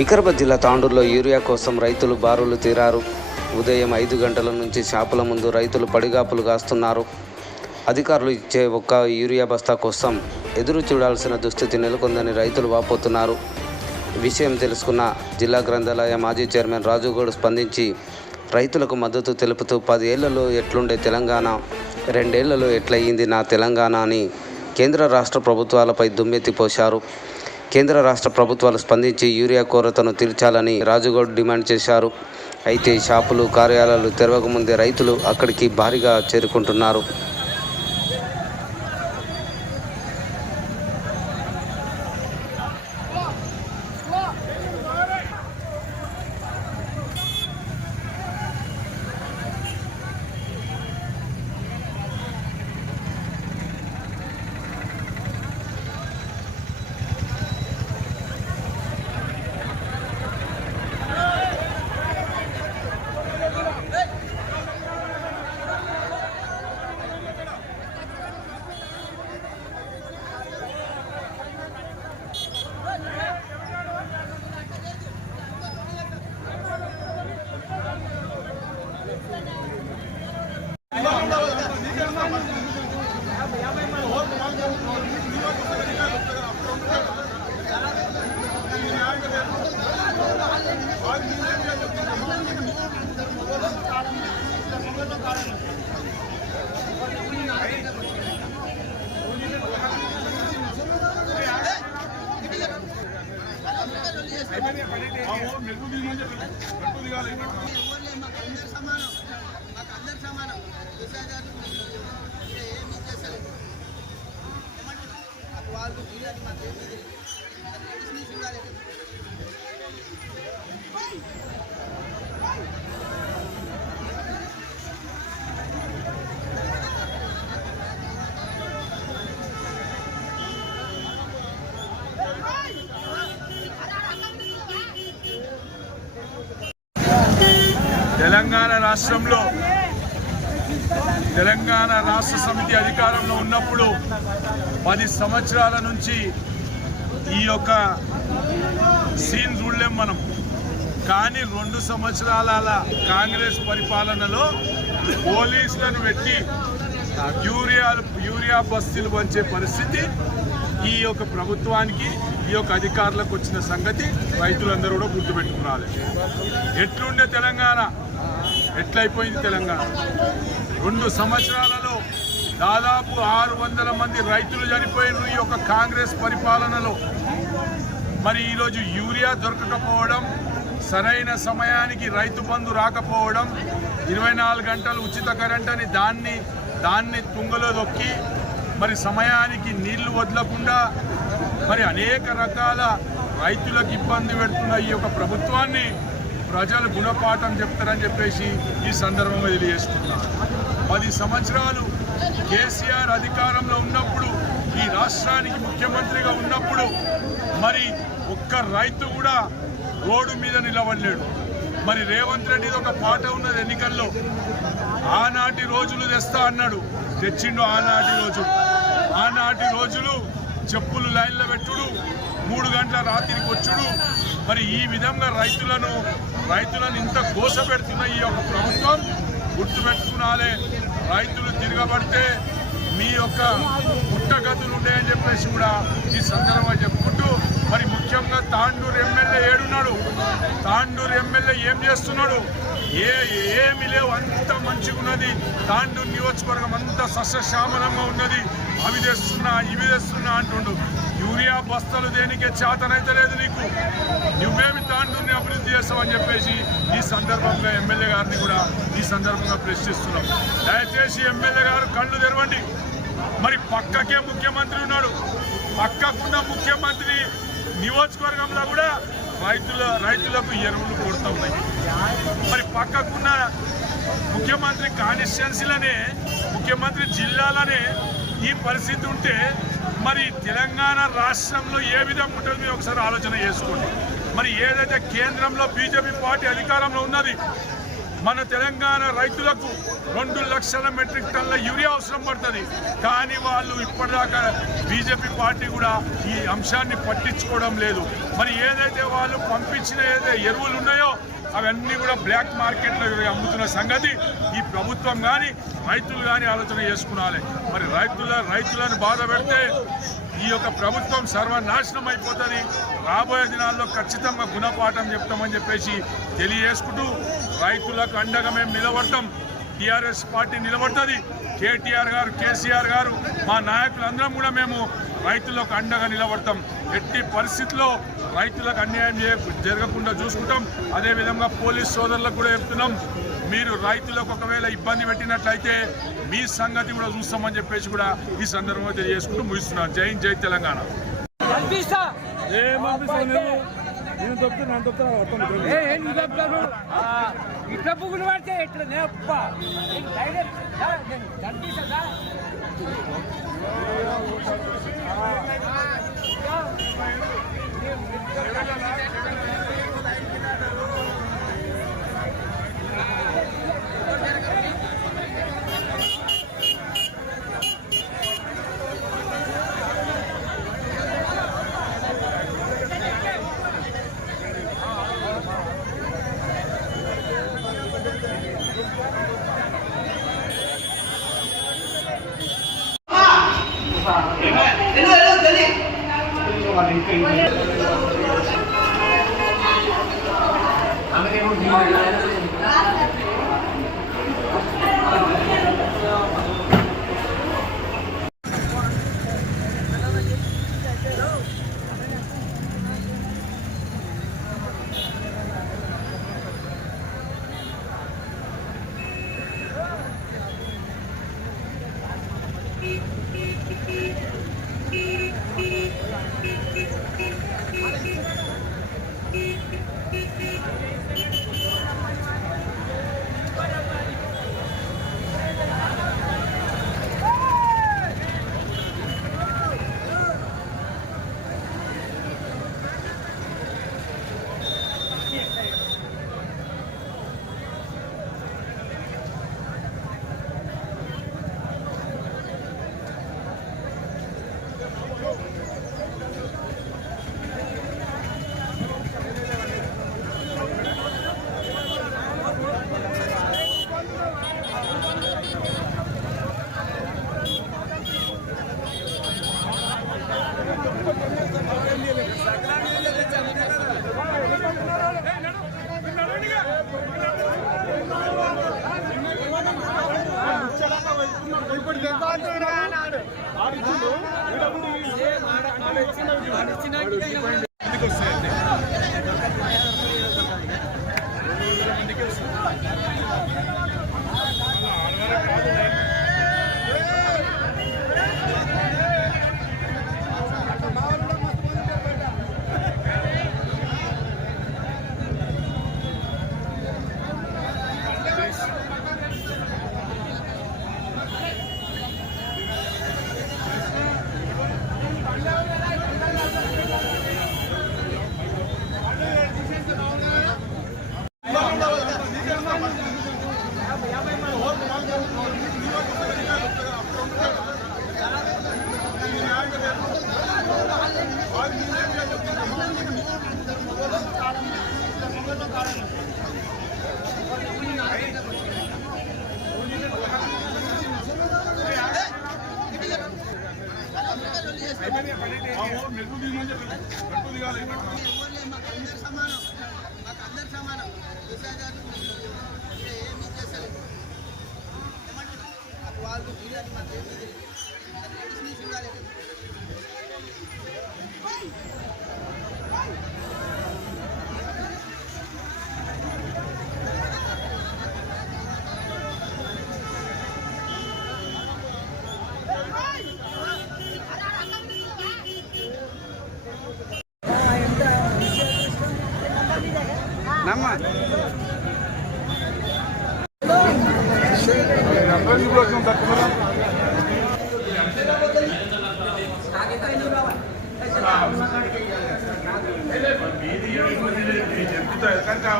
వికారాబాద్ జిల్లా తాండూరులో యూరియా కోసం రైతులు బారులు తీరారు. ఉదయం 5 గంటల నుంచి షాపుల ముందు రైతులు పడిగాపులు కాస్తున్నారు. అధికారులు ఇచ్చే ఒక్క యూరియా బస్తా కోసం ఎదురు చూడాల్సిన దుస్థితి నెలకొందని రైతులు వాపోతున్నారు. విషయం తెలుసుకున్న జిల్లా గ్రంథాలయ మాజీ చైర్మన్ రాజుగౌడ్ స్పందించి రైతులకు మద్దతు తెలుపుతూ 10 ఏళ్లలో ఎట్లుండే తెలంగాణ, 2 ఏళ్లలో ఎట్లయింది నా తెలంగాణ అని కేంద్ర రాష్ట్ర ప్రభుత్వాలపై దుమ్మెత్తిపోశారు. కేంద్ర రాష్ట్ర ప్రభుత్వాలు స్పందించి యూరియా కొరతను తీర్చాలని రాజుగౌడ్ డిమాండ్ చేశారు. అయితే షాపులు, కార్యాలయాలు తెరవకముందే రైతులు అక్కడికి భారీగా చేరుకుంటున్నారు. తెలంగాణ రాష్ట్రంలో తెలంగాణ రాష్ట్ర సమితి అధికారంలో ఉన్నప్పుడు 10 సంవత్సరాల నుంచి ఈ యొక్క సీన్ చూడలేం మనం. కానీ 2 సంవత్సరాల కాంగ్రెస్ పరిపాలనలో పోలీసులను పెట్టి యూరియా బస్తీలు పంచే పరిస్థితి ఈ యొక్క ప్రభుత్వానికి, ఈ యొక్క అధికారులకు వచ్చిన సంగతి రైతులందరూ కూడా గుర్తుపెట్టుకున్నారు. ఎట్లుండే తెలంగాణ, ఎట్లయిపోయింది తెలంగాణ. 2 సంవత్సరాలలో దాదాపు 600 మంది రైతులు చనిపోయినారు ఈ యొక్క కాంగ్రెస్ పరిపాలనలో. మరి ఈరోజు యూరియా దొరకకపోవడం, సరైన సమయానికి రైతు బంధు రాకపోవడం, 24 గంటలు ఉచిత కరెంట్ అని దాన్ని తుంగలో దొక్కి మరి సమయానికి నీళ్లు వదలకుండా మరి అనేక రకాల రైతులకు ఇబ్బంది పెడుతున్న ఈ యొక్క ప్రభుత్వాన్ని ప్రజలు గుణపాఠం చెప్తారని చెప్పేసి ఈ సందర్భంగా తెలియజేస్తున్నారు. 10 సంవత్సరాలు కేసీఆర్ అధికారంలో ఉన్నప్పుడు, ఈ రాష్ట్రానికి ముఖ్యమంత్రిగా ఉన్నప్పుడు మరి ఒక్క రైతు కూడా రోడ్డు మీద నిలబడలేడు. మరి రేవంత్ రెడ్డిది ఒక పాట ఉన్నది ఎన్నికల్లో, ఆనాటి రోజులు తెస్తా అన్నాడు, తెచ్చిండు ఆనాటి రోజులు చెప్పులు లైన్లో పెట్టుడు, 3 గంటల రాత్రికి వచ్చుడు. మరి ఈ విధంగా రైతులను ఇంత కోస పెడుతున్న ఈ యొక్క ప్రభుత్వం గుర్తుపెట్టుకునాలే. రైతులు తిరగబడితే మీ యొక్క పుట్టగతులు ఉన్నాయని చెప్పేసి కూడా ఈ సందర్భంగా చెప్పుకుంటూ, మరి ముఖ్యంగా తాండూరు ఎమ్మెల్యే ఏడున్నాడు, తాండూరు ఎమ్మెల్యే ఏం చేస్తున్నాడు, ఏమి లేవు, అంత మంచిగా ఉన్నది తాండూరు నియోజకవర్గం, అంత సస్యశ్యామలంగా ఉన్నది, అవి తెస్తున్నా ఇవి తెస్తున్నా అంటుండు. యూరియా బస్తాలు దేనికే చేతనైతే లేదు నీకు, నువ్వేమి తాండూరుని అభివృద్ధి చేస్తావని చెప్పేసి ఈ సందర్భంగా ఎమ్మెల్యే గారిని కూడా ఈ సందర్భంగా ప్రశ్నిస్తున్నాం. దయచేసి ఎమ్మెల్యే గారు కళ్ళు తెరవండి. మరి పక్కకే ముఖ్యమంత్రి ఉన్నాడు, పక్కకున్న ముఖ్యమంత్రి నియోజకవర్గంలో కూడా రైతులకు ఎరువులు కొడుతూ ఉన్నాయి. మరి పక్కకున్న ముఖ్యమంత్రి కాన్స్టిట్యున్సీలనే, ముఖ్యమంత్రి జిల్లాలనే ఈ పరిస్థితి ఉంటే మరి తెలంగాణ రాష్ట్రంలో ఏ విధంగా ఉంటుందో మీరు ఒకసారి ఆలోచన చేసుకోండి. మరి ఏదైతే కేంద్రంలో బీజేపీ పార్టీ అధికారంలో ఉన్నది, మన తెలంగాణ రైతులకు 2 లక్షల మెట్రిక్ టన్నుల యూరియా అవసరం పడుతుంది. కానీ వాళ్ళు ఇప్పటిదాకా బీజేపీ పార్టీ కూడా ఈ అంశాన్ని పట్టించుకోవడం లేదు. మరి ఏదైతే వాళ్ళు పంపించిన ఎరువులు ఉన్నాయో అవన్నీ కూడా బ్లాక్ మార్కెట్లో అమ్ముతున్న సంగతి ఈ ప్రభుత్వం కానీ రైతులు కానీ ఆలోచన చేసుకున్నాలి. మరి రైతులను బాధ పెడితే ఈ యొక్క ప్రభుత్వం సర్వనాశనం అయిపోతుంది. రాబోయే దినాల్లో ఖచ్చితంగా గుణపాఠం చెప్తామని చెప్పేసి తెలియజేసుకుంటూ రైతులకు అండగా మేము నిలబడతాం. టీఆర్ఎస్ పార్టీ నిలబడుతుంది. కేటీఆర్ గారు, కేసీఆర్ గారు, మా నాయకులందరం కూడా మేము రైతులకు అండగా నిలబడతాం. ఎట్టి పరిస్థితుల్లో రైతులకు అన్యాయం జరగకుండా చూసుకుంటాం. అదేవిధంగా పోలీస్ సోదరులకు కూడా చెప్తున్నాం, మీరు రైతులకు ఒకవేళ ఇబ్బంది పెట్టినట్లయితే మీ సంగతి కూడా చూస్తామని చెప్పేసి కూడా ఈ సందర్భంగా తెలియజేసుకుంటూ ముగిస్తున్నాను. జై హింద్, జై తెలంగాణ. ఇట్లా పువ్వులు పడితే ఎట్లా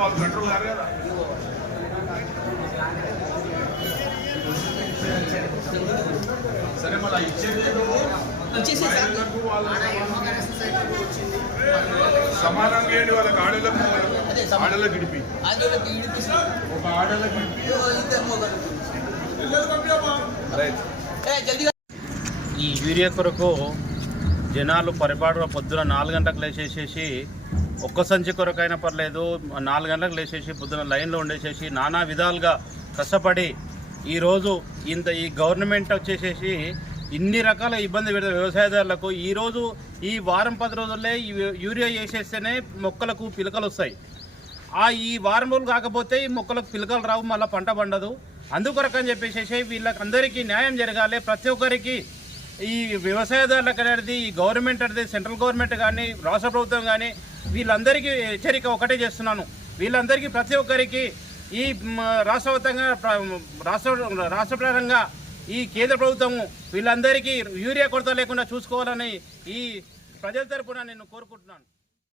వాళ్ళు కంట్రోల్ కాదు కదా. సరే మళ్ళీ ఇచ్చేది మహిళలకు సమానంగా ఏంటి వాళ్ళకి ఆడలకు గిడిపి ఒక ఆడలకు గిడిపి ఈ యూరియా కొరకు జనాలు పరిపాటు పొద్దున 4 గంటలకు లేచేసేసి ఒక్క సంచి కొరకైనా పర్లేదు 4 గంటలకు లేచేసి పొద్దున లైన్లో ఉండేసేసి నానా విధాలుగా కష్టపడి ఈరోజు ఈ గవర్నమెంట్ వచ్చేసేసి ఇన్ని రకాల ఇబ్బంది పెడతారు వ్యవసాయదారులకు. ఈరోజు ఈ వారం 10 రోజుల్లో ఈ యూరియా వేసేస్తేనే మొక్కలకు పిలకలు వస్తాయి. ఈ వారం రోజులు కాకపోతే ఈ మొక్కలకు పిలకలు రావు, మళ్ళీ పంట పండదు. అందుకొరకని చెప్పేసి వీళ్ళకందరికీ న్యాయం జరగాలి. ప్రతి ఒక్కరికి ఈ వ్యవసాయదారులకు అనేది ఈ గవర్నమెంట్ అనేది సెంట్రల్ గవర్నమెంట్ కానీ రాష్ట్ర ప్రభుత్వం కానీ వీళ్ళందరికీ హెచ్చరిక ఒకటే చేస్తున్నాను. వీళ్ళందరికీ ప్రతి ఒక్కరికి ఈ రాష్ట్రపరంగా ఈ కేంద్ర ప్రభుత్వము వీళ్ళందరికీ యూరియా కొరత లేకుండా చూసుకోవాలని ఈ ప్రజల తరపున నేను కోరుకుంటున్నాను.